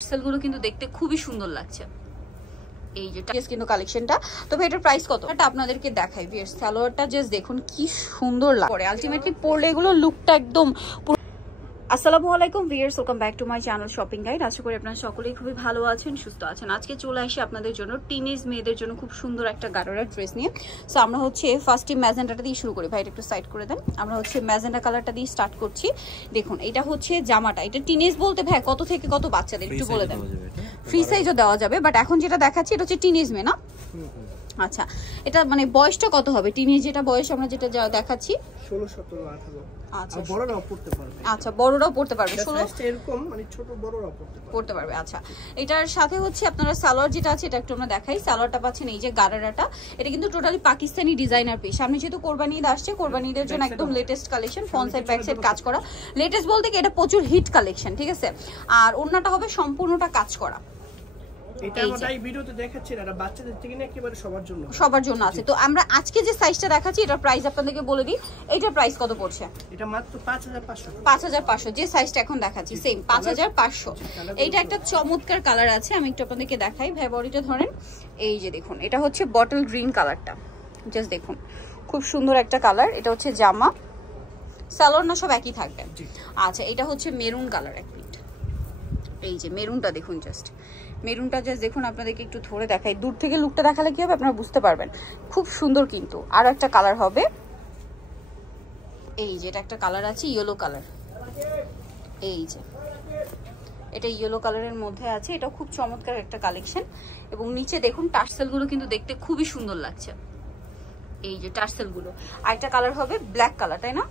টার্সেলগুলো কিন্তু দেখতে খুবই সুন্দর লাগছে। এই যে টার্সেল কিন্তু কালেকশনটা, তবে এটার প্রাইস কত এটা আপনাদেরকে দেখাই। ভিউয়ার্স সালোয়ারটা জাস্ট দেখুন কি সুন্দর লাগে, আলটিমেটলি পরলে এগুলো লুকটা একদম। আসসালামু আলাইকুম viewers, welcome back to my channel shopping guide. আশা করি আপনারা সকলেই খুবই ভালো আছেন, সুস্থ আছেন। আজকে চলে আসি আপনাদের জন্য টিনেজ মেয়েদের জন্য খুব সুন্দর একটা গারারা ড্রেস নিয়ে। সো আমরা হচ্ছে ফার্স্টে ম্যাজেন্ডাটা দিয়ে শুরু করি। ভাই এটা একটু সাইড করে দেন। আমরা হচ্ছে ম্যাজেন্ডা কালারটা দিয়ে স্টার্ট করছি। দেখুন এটা হচ্ছে জামাটা, এটা টিনেজ বলতে ভাই কত থেকে কত বাচ্চাদের একটু বলে দেন। ফ্রি সাইজও দেওয়া যাবে, বাট এখন যেটা দেখাচ্ছি এটা হচ্ছে টিনেজ মেয়ে না। আচ্ছা এটা মানে বয়সটা কত হবে টিনেজ, যেটা বয়স আমরা যেটা দেখাচ্ছি 16, 17, 18। আচ্ছা বড়রাও পড়তে পারবে। আচ্ছা বড়রাও পড়তে পারবে, 16 এরকম মানে ছোট বড়রাও পড়তে পারবে। আচ্ছা এটার সাথে হচ্ছে আপনারা সালোয়ার যেটা আছে এটা একটু আমরা দেখাই। সালোয়ারটা পাচ্ছেন এই যে গারারাটা, এটা কিন্তু টোটালি পাকিস্তানি ডিজাইনার পিস। সামনে যেহেতু কোরবানি ঈদ আসছে, কোরবানি ঈদের জন্য একদম latest collection, front side back side কাজ করা। লেটেস্ট বলতে কি এটা প্রচুর হিট কালেকশন, ঠিক আছে। আর ওন্নাটা হবে সম্পূর্ণটা কাজ করা। এটা আমরা এই ভিডিওতে দেখাচ্ছি না, বাচ্চাদের থেকে না একেবারে সবার জন্য আছে। তো আমরা আজকে যে সাইজটা দেখাচ্ছি এটার প্রাইস আপনাদেরকে বলে দিই। এইটার প্রাইস কত পড়ছে? এটা মাত্র 5500। 5500 যে সাইজটা এখন দেখাচ্ছি সেম 5500। এইটা একটা চমৎকার কালার আছে, আমি একটু আপনাদেরকে দেখাই। ভাই বডিটা ধরেন, এই যে দেখুন এটা হচ্ছে বটল গ্রিন কালারটা, জাস্ট দেখুন খুব সুন্দর একটা কালার। এটা হচ্ছে জামা, সালোয়ার না সব একই থাকবে। আচ্ছা এটা হচ্ছে মেরুন কালার, এক মিনিট। এই যে মেরুনটা দেখুন, জাস্ট মেরুনটা জাস্ট দেখুন, আপনাদেরকে একটু ধরে দেখাই। দূর থেকে লুকটা দেখালে কি হবে আপনারা বুঝতে পারবেন, খুব সুন্দর। কিন্তু আরো একটা কালার হবে, এই যে এটা একটা কালার আছে ইয়েলো কালার। এই যে এটা ইয়েলো কালারের মধ্যে আছে, এটা খুব চমৎকার একটা কালেকশন। এবং নিচে দেখুন টার্সেলগুলো কিন্তু দেখতে খুবই সুন্দর লাগছে। এই যে টার্সেলগুলো, আরেকটা কালার হবে ব্ল্যাক কালার, তাই না?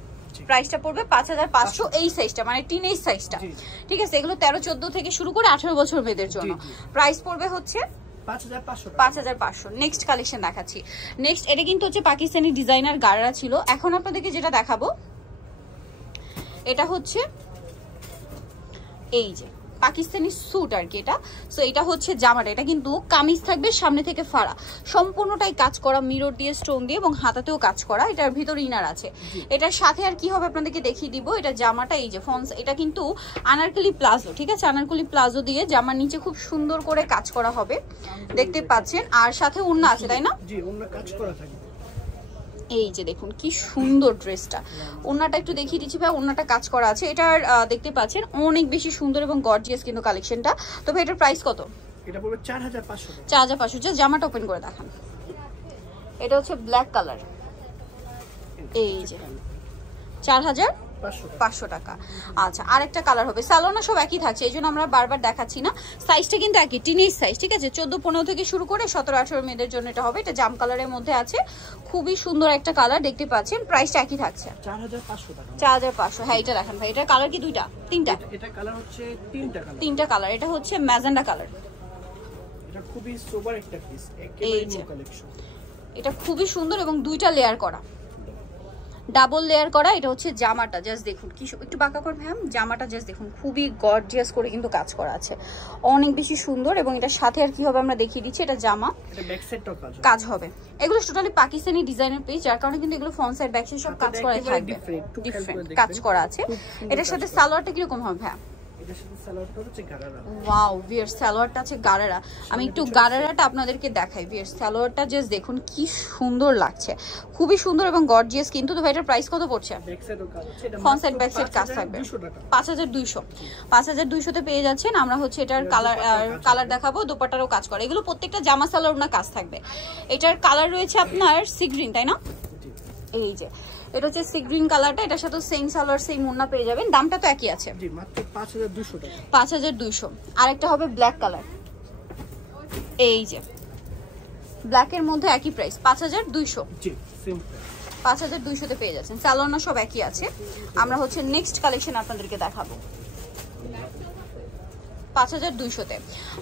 প্রাইসটা পড়বে 5500 এই সাইজটা, মানে টিনেজ সাইজটা, ঠিক আছে। এগুলো 13-14 থেকে শুরু করে 18 বছর মেয়েদের জন্য। প্রাইস পড়বে হচ্ছে 5500। নেক্সট কালেকশন দেখাচ্ছি। নেক্সট এটা কিন্তু হচ্ছে পাকিস্তানি ডিজাইনার গারারা ছিল। এখন আপনাদেরকে যেটা দেখাবো এটা হচ্ছে এই যে পাকিস্তানি স্যুট আর কি এটা। সো এটা হচ্ছে জামাটা, এটা কিন্তু কামিজ থাকবে সামনে থেকে ফাড়া, সম্পূর্ণটাই কাজ করা মিরর দিয়ে, স্টোন দিয়ে এবং হাতাতেও কাজ করা। এটার ভিতর ইনার আছে। এটার সাথে আর কি হবে আপনাদেরকে দেখিয়ে দিব। এটা জামাটা এই যে ফন্স, এটা কিন্তু আনারকলি প্লাজো, ঠিক আছে। আনারকলি প্লাজো দিয়ে জামার নিচে খুব সুন্দর করে কাজ করা হবে, দেখতে পাচ্ছেন। আর সাথে ওড়না আছে, তাই না? জি ওড়না কাজ করা থাকবে। এই যে দেখুন কি সুন্দর ড্রেসটা, ওড়নাটা একটু দেখিয়ে দিচ্ছি ভাই। ওড়নাটা কাজ করা আছে, এটার দেখতে পাচ্ছেন অনেক বেশি সুন্দর এবং গর্জিয়াস কিন্তু কালেকশনটা। তবে এটার প্রাইস কত? এটা পড়বে 4500। 4500। জাস্ট জামাটা ওপেন করে দেখান। এটা হচ্ছে ব্ল্যাক কালার, এই যে 4500 টাকা। আচ্ছা আরেকটা কালার হবে, সালোনা সব একই থাকছে, এই জন্য আমরা বারবার দেখাচ্ছি না। সাইজটা কিন্তু একই, টিনেজ সাইজ, ঠিক আছে। 14-15 থেকে শুরু করে 17-18 মেয়েদের জন্য এটা হবে। এটা জাম কালারের মধ্যে আছে, খুবই সুন্দর একটা কালার, দেখতে পাচ্ছেন। প্রাইসটা একই থাকছে 4500 টাকা। 4500। হ্যাঁ এটা দেখেন ভাই, এটার কালার কি দুইটা তিনটা? এটা কালার হচ্ছে তিনটা কালার। এটা হচ্ছে ম্যাজেন্ডা কালার, এটা খুবই সোবার একটা পিস, একেবারে নিউ কালেকশন। এটা খুবই সুন্দর এবং দুইটা লেয়ার করা, ডাবল লেয়ার করা। এটা হচ্ছে জামাটা, জাস্ট দেখুন কি একটু বাঁকা করে ভাই, জামাটা জাস্ট দেখুন খুবই গর্জিয়াস করে কিন্তু কাজ করা আছে, অনেক বেশি সুন্দর। এবং এটার সাথে আর কি হবে আমরা দেখিয়ে দিচ্ছি। এটা জামা, এটা ব্যাক সাইডটাও কাজ হবে। এগুলো টোটালি পাকিস্তানি ডিজাইনের পিস, যার কারণে কিন্তু এগুলো ফ্রন্ট সাইড ব্যাক সাইড সব কাজ করা থাকবে, ডিফারেন্ট কাজ করা আছে। এটার সাথে সালোয়ারটা কি রকম হবে ভাই? ওয়াও ভিউয়ার্স সালোয়ারটা আছে গারারা। আমি একটু গারারাটা আপনাদেরকে দেখাই। ভিউয়ার্স সালোয়ারটা জাস্ট দেখুন কি সুন্দর লাগছে, খুবই সুন্দর এবং গর্জিয়াস কিন্তু। তো এটার প্রাইস কত পড়ছে? ফ্রন্ট সাইড ব্যাক সাইড কাজ থাকবে 5200। 5200 তে পেয়ে যাচ্ছেন। আমরা হচ্ছে এটার কালার দেখাবো, দোপাট্টারও কাজ করে। এগুলো প্রত্যেকটা জামা সালোয়ার না কাজ থাকবে। এটার কালার রয়েছে আপনার সি গ্রিন, তাই না? এই যে এটা হচ্ছে সি গ্রিন কালারটা, এটার সাথে সেম সালোয়ার সেম ওড়না পেয়ে যাবেন। দামটা তো একই আছে, জি মাত্র 5200 টাকা। 5200। আরেকটা হবে ব্ল্যাক কালার, এই যে ব্ল্যাকের মধ্যে একই প্রাইস 5200। জি সেম 5200 তে পেয়ে যাচ্ছেন। সালোয়ার সব একই আছে। আমরা হচ্ছে নেক্সট কালেকশন আপনাদেরকে দেখাবো 5200 তে।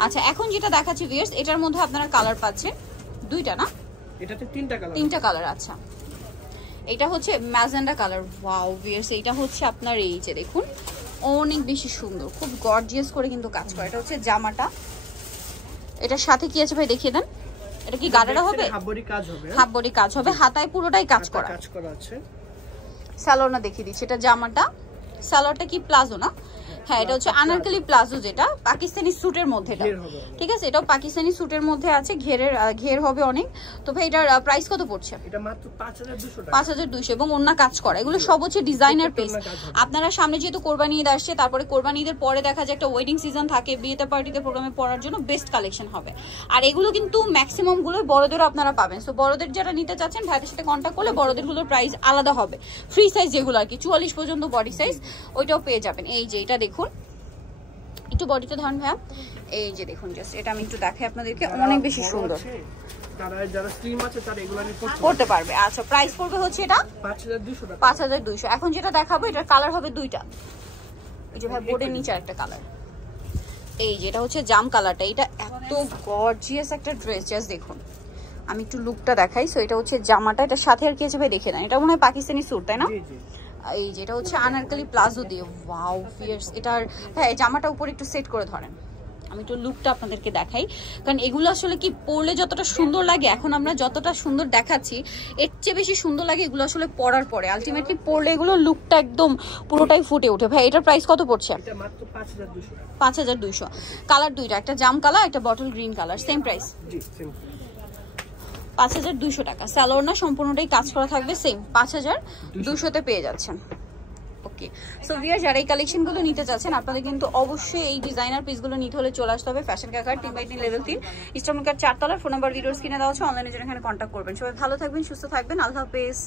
আচ্ছা এখন যেটা দেখাচ্ছি ভিউয়ার্স, এটার মধ্যে আপনারা কালার পাচ্ছেন দুইটা না? এটাতে তিনটা কালার। আচ্ছা এটা হচ্ছে ম্যাজেন্ডা কালার। ওয়াও ভিউয়ার্স এটা হচ্ছে আপনার এই যে দেখুন অনেক বেশি সুন্দর, খুব গর্জিয়াস করে কিন্তু কাজ করে। এটা হচ্ছে জামাটা, এটার সাথে কি আছে ভাই দেখিয়ে দেন। এটা কি গারারা হবে? হাফ বডি কাজ হবে, হাফ বডি কাজ হবে, হাতায় পুরোটাই কাজ করা আছে। সালোয়ারটা দেখিয়ে দিচ্ছি। এটা জামাটা, সালোয়ারটা কি প্লাজো না? হ্যাঁ এটা হচ্ছে আনারকলি প্লাজো, যেটা পাকিস্তানি স্যুটের মধ্যে, এটা ঠিক আছে, এটাও পাকিস্তানি স্যুটের মধ্যে আছে, ঘের হবে অনেক। তো ভাই এটার প্রাইস কত পড়ছে? এটা মাত্র 5200 টাকা। 5200 এবং ওন্না কাজ করা, এগুলো সব হচ্ছে ডিজাইনার পিস। আপনারা সামনে যেহেতু কোরবানি ঈদ আসছে, তারপরে কোরবানি ঈদের পরে দেখা যায় একটা ওয়েডিং সিজন থাকে, বিয়েতে পার্টিতে প্রোগ্রামে পরার জন্য বেস্ট কালেকশন হবে। আর এগুলো কিন্তু ম্যাক্সিমাম গুলো বড়দেরও আপনারা পাবেন। সো বড়দের যারা নিতে চাচ্ছেন ভাইদের সাথে কন্ট্যাক্ট করলে বড়দের গুলোর প্রাইস আলাদা হবে। ফ্রি সাইজ যেগুলো আর কি 44 পর্যন্ত বডি সাইজ, ওইটাও পেয়ে যাবেন। এই যে এটা দেখুন, একটু বডিতে ধরেন ভাইয়া, এই যে দেখুন জাস্ট এটা আমি একটু দেখাই আপনাদেরকে, অনেক বেশি সুন্দর, যারা স্লিম আছে তারা এগুলো পড়তে পারবে। আচ্ছা প্রাইস পড়বে হচ্ছে এটা 5200 টাকা। 5200। এখন যেটা দেখাবো এটার কালার হবে দুইটা, এই যে ভাই বোর্ডের নিচে একটা কালার, এই যেটা হচ্ছে জাম কালারটা, এটা এত গর্জিয়াস একটা ড্রেস, জাস্ট দেখুন আমি একটু লুকটা দেখাই। সো এটা হচ্ছে জামাটা, এটা সাথে আর কি আছে ভাই দেখে নেন, এটা মনে হয় পাকিস্তানি স্যুট তাই না? এই যেটা হচ্ছে আনারকলি প্লাজো দিয়ে, ওয়াও ফিয়ার্স। এটার হ্যাঁ জামাটা উপরে একটু সেট করে ধরেন, আমি একটু লুকটা আপনাদেরকে দেখাই, কারণ এগুলো আসলে কি পরলে যতটা সুন্দর লাগে, এখন আমরা যতটা সুন্দর দেখাচ্ছি এর চেয়ে বেশি সুন্দর লাগে এগুলো আসলে পরার পরে। আলটিমেটলি পরলে এগুলো লুকটা একদম পুরোটাই ফুটে ওঠে। ভাই এটার প্রাইস কত পড়ছে? এটা মাত্র 5200 টাকা। 5200। কালার দুইটা, একটা জাম কালার, একটা bottle green colour, same price? জি সেম। 5200 টাকা। সালোয়ার না সম্পূর্ণটাই কাজ করা থাকবে, সেম 5200 তে পেয়ে যাচ্ছেন। ওকে, সো ভিউয়ার যারা এই কালেকশনগুলো নিতে চাচ্ছেন আপনাদের কিন্তু অবশ্যই এই ডিজাইনার পিসগুলো নিতে হলে চলে আসতে হবে ফ্যাশন কাকার 3/3 লেভেল 3 ইস্টার্ন মার্কেট 4 তলার। ফোন নাম্বার ভিডিওর স্ক্রিনে দেওয়া আছে, অনলাইনে জন্য এখানে কন্ট্যাক্ট করবেন। সবাই ভালো থাকবেন, সুস্থ থাকবেন, আল্লাহ হাফেজ।